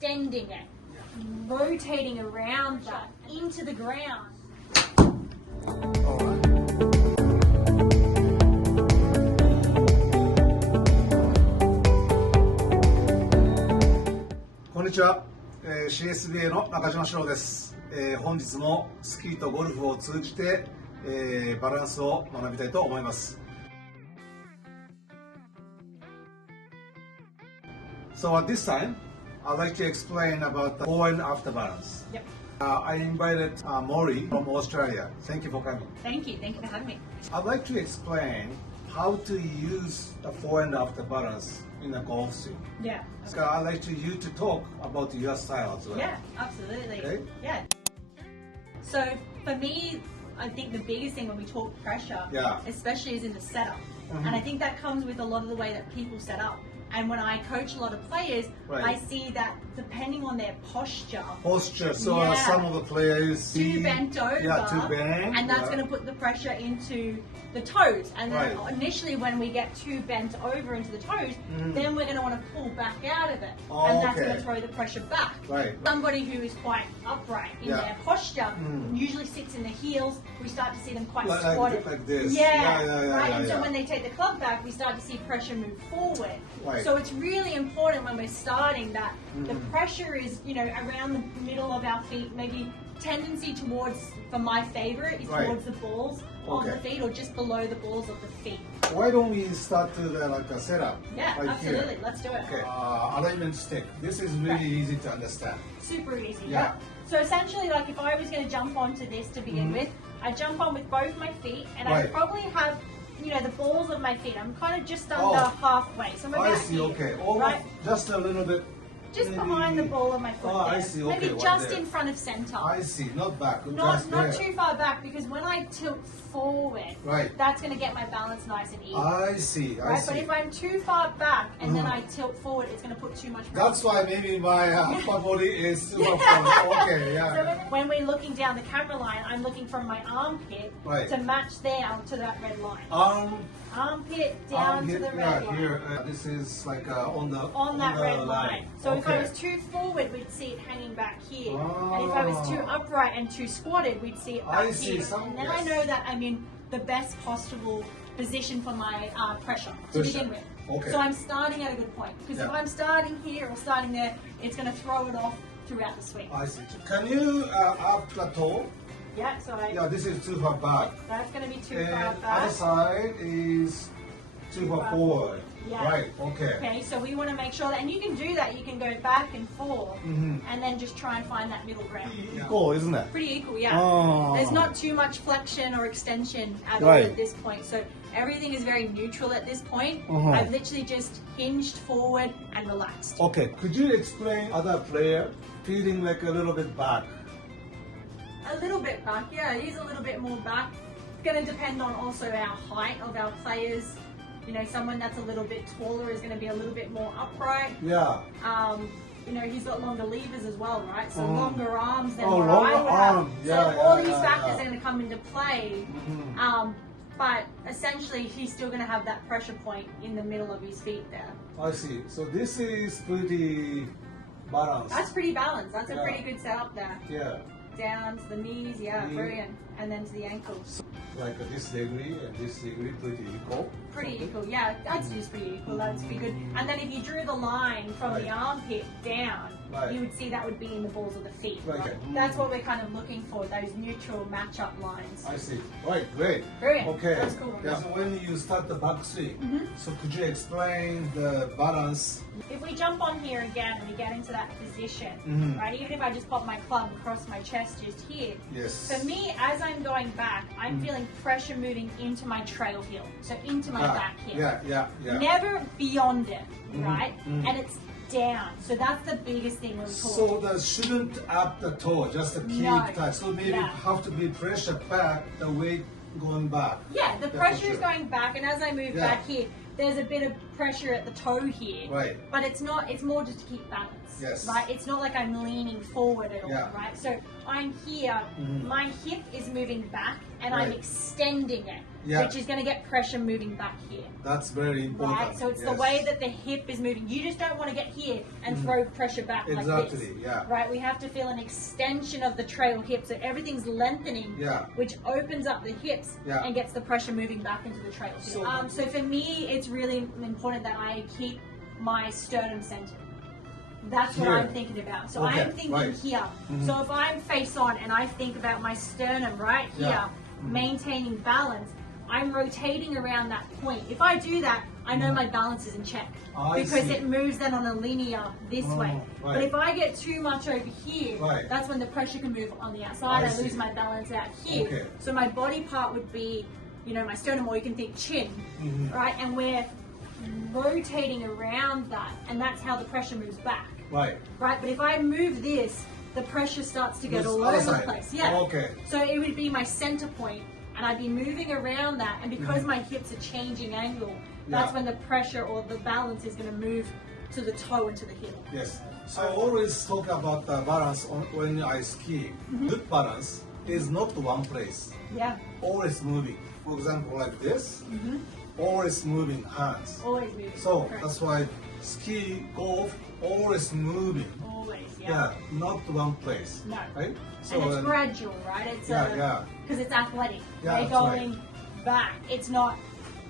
extending it, rotating around that into the ground. Alright. こんにちは、CSBA の中島史郎です。本日もスキーとゴルフを通じて、バランスを学びたいと思います。So at this time, I'd like to explain about the Fore Aft Balance. Yep. I invited Molly from Australia. Thank you for coming. Thank you for having me. I'd like to explain how to use the Fore Aft Balance in a golf swing. Yeah. So I'd like you to talk about your style as well. Yeah, absolutely. Okay. Yeah. So for me, I think the biggest thing when we talk pressure, especially is in the setup. Mm-hmm. And I think that comes with a lot of the way that people set up. And when I coach a lot of players, I see that depending on their posture. So some of the players too bent over, too bent, and that's going to put the pressure into the toes. And then initially, when we get too bent over into the toes, then we're going to want to pull back out of it, and that's going to throw the pressure back. Somebody who is quite upright in their posture usually sits in the heels. We start to see them quite squatted, like this. And so when they take the club back, we start to see pressure move forward. So it's really important when we're starting that the pressure is, around the middle of our feet, maybe tendency towards, for my favorite, is towards the balls of the feet or just below the balls of the feet. Why don't we start to like a setup? Yeah, absolutely. Here. Let's do it. Okay. Alignment stick. This is really easy to understand. Super easy. Yeah. So essentially, like if I was going to jump onto this to begin with, I jump on with both my feet, and I probably have, the balls of my feet. I'm kind of just under halfway. So I'm about here, okay. Almost just a little bit. Just behind the ball of my foot. I see. Okay. Maybe just in front of center. I see. Not back. Not too far back, because when I tilt forward, that's going to get my balance nice and even. I see. But if I'm too far back and then I tilt forward, it's going to put too much pressure. That's why maybe my upper body is too far. Okay. Yeah. So when we're looking down the camera line, I'm looking from my armpit to match down to that red line. Armpit down to the red line. Here, this is like on that red line. So if I was too forward, we'd see it hanging back here. And if I was too upright and too squatted, we'd see it back here. And then I know that I'm in the best possible position for my pressure to begin with. So I'm starting at a good point. Because if I'm starting here or starting there, it's going to throw it off throughout the swing. I see. Can you up the toe? Yeah, so this is too far back. That's going to be too far back. Other side is too far forward. Okay, so we want to make sure that, and you can do that, you can go back and forth, and then just try and find that middle ground. Equal, isn't it? Pretty equal, There's not too much flexion or extension at all at this point, so everything is very neutral at this point. I've literally just hinged forward and relaxed. Okay, could you explain other player feeling like a little bit back? A little bit back, it is a little bit more back. It's going to depend on also our height of our players. Someone that's a little bit taller is going to be a little bit more upright. He's got longer levers as well, right? So longer arms than what I would have. So all these factors are going to come into play. But essentially, he's still going to have that pressure point in the middle of his feet there. I see. So this is pretty balanced. That's pretty balanced. That's a pretty good setup there. Down to the knees, brilliant. And then to the ankles. Like this degree and this degree pretty equal? Pretty equal, that's just pretty equal, that's pretty good. And then if you drew the line from the armpit down, you would see that would be in the balls of the feet. That's what we're kind of looking for, those neutral match-up lines. I see. Right, great. Brilliant. Okay. That's cool. So when you start the backswing, so could you explain the balance? If we jump on here again and we get into that position, right, even if I just pop my club across my chest just here, for me, as I'm going back, I'm feeling pressure moving into my trail heel, so into my back heel. Never beyond it, right? And it's down. So that's the biggest thing when we talk. So that shouldn't up the toe, just to keep tight. So maybe have to be pressure back, the weight going back. The pressure is going back, and as I move back here, there's a bit of pressure at the toe here, right? But it's not. It's more just to keep balance. Yes. Right. It's not like I'm leaning forward at all. Yeah. Right. So I'm here. My hip is moving back, and Right. I'm extending it, Yeah. which is going to get pressure moving back here. That's very important. Right. So it's yes. the way that the hip is moving. You just don't want to get here and throw pressure back like this. Exactly. Yeah. Right. We have to feel an extension of the trail hip, so everything's lengthening, Yeah. which opens up the hips Yeah. and gets the pressure moving back into the trail. So for me, it's really important that I keep my sternum centered. That's what Here. I'm thinking about. So Okay, I'm thinking right. here. So if I'm face on and I think about my sternum right here, Yeah. maintaining balance, I'm rotating around that point. If I do that, I know my balance is in check I because see. it moves then on a linear this way. Right. But if I get too much over here, Right. that's when the pressure can move on the outside. I I see. lose my balance out here. Okay. So my body part would be, my sternum, or you can think chin, right? And we're rotating around that, and that's how the pressure moves back. Right. Right, but if I move this, the pressure starts to get This all other over the side. place. Yeah. Oh, okay. So it would be my center point, and I'd be moving around that, and because my hips are changing angle, that's Yeah. when the pressure or the balance is going to move to the toe and to the heel. Yes. So I always talk about the balance when I ski. Good balance is not one place. Yeah, Always moving. For example, like this. Always moving hands. always moving. So Correct. that's why ski, golf, always moving. Always, Yeah, not one place. No. Right? And it's gradual, right? It's yeah. because it's athletic. Yeah, They're that's going back. It's not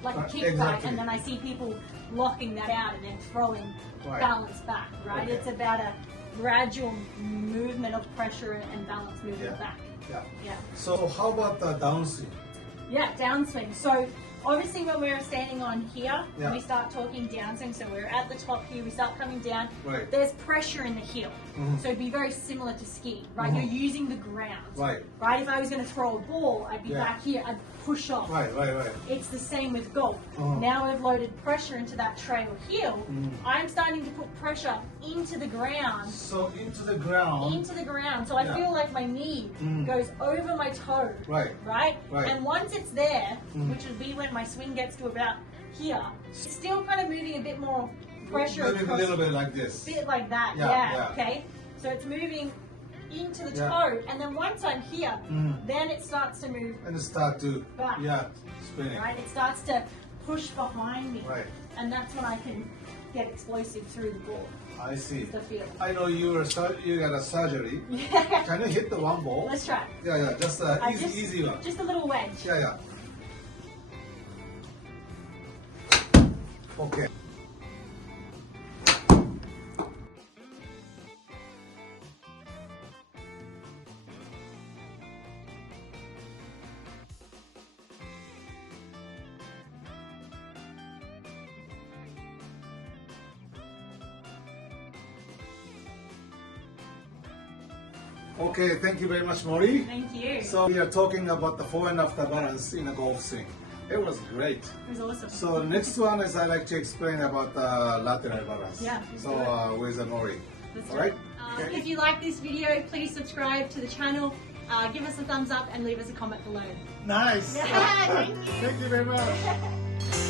like a kick back, Exactly. and then I see people locking that out and then throwing Right. balance back, right? Okay. It's about a gradual movement of pressure and balance moving Yeah. back. Yeah. Yeah. So how about the downswing? Yeah, downswing. So obviously when we're standing on here, Yeah. we start talking downswing. So we're at the top here, we start coming down. Right. There's pressure in the heel. So it'd be very similar to skiing, right? You're using the ground. Right. Right? If I was going to throw a ball, I'd be Yeah. back here, I'd push off. Right. It's the same with golf. Now I've loaded pressure into that trail heel. I'm starting to put pressure into the ground. So into the ground. So I Yeah. feel like my knee goes over my toe. Right. Right? Right. And once it's there, which would be when my swing gets to about here, it's still kind of moving a bit more pressure Moving a across, little bit like this. bit like that. Yeah. Okay. So it's moving into the Yeah. toe, and then once I'm here, then it starts to move And start to back. spinning. Right? It starts to push behind me. Right. And that's when I can get explosive through the ball. I see. The feel. I know you got a surgery. Yeah. Can you hit the one ball? Let's try. Yeah. Just I easy one. Just a little wedge. Yeah. Okay. Okay, thank you very much, Molly. Thank you. So we are talking about the fore and after balance in a golf swing. It was great. It was awesome. So next one is I like to explain about the lateral balance. Yeah. So with Molly. Let's All do right. it. If you like this video, please subscribe to the channel, give us a thumbs up, and leave us a comment below. Nice. Yeah, thank you. Thank you very much.